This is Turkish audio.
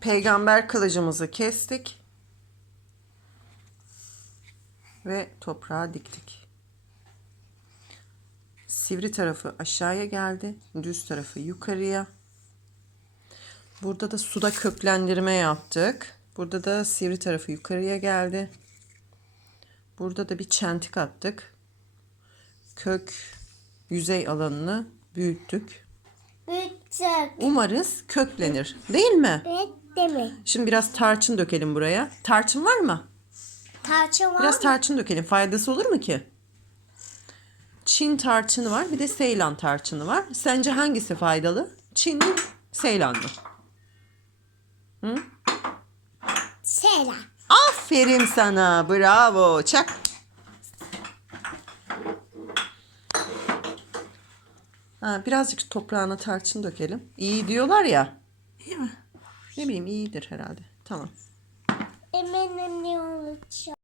Peygamber kılıcımızı kestik. Ve toprağa diktik. Sivri tarafı aşağıya geldi. Düz tarafı yukarıya. Burada da suda köklendirme yaptık. Burada da sivri tarafı yukarıya geldi. Burada da bir çentik attık. Kök yüzey alanını büyüttük. Büyütecek. Umarız köklenir. Değil mi? Bitti mi? Şimdi biraz tarçın dökelim buraya. Tarçın var mı? Tarçın var Biraz mı? tarçın dökelim. Faydası olur mu ki? Çin tarçını var. Bir de Seylan tarçını var. Sence hangisi faydalı? Çin mi? Seylan mı? Selam. Aferin sana. Bravo. Çak. Ha, birazcık toprağına tarçın dökelim. İyi diyorlar ya. İyi mi? Ne bileyim iyidir herhalde. Tamam. Eminim ne olacak?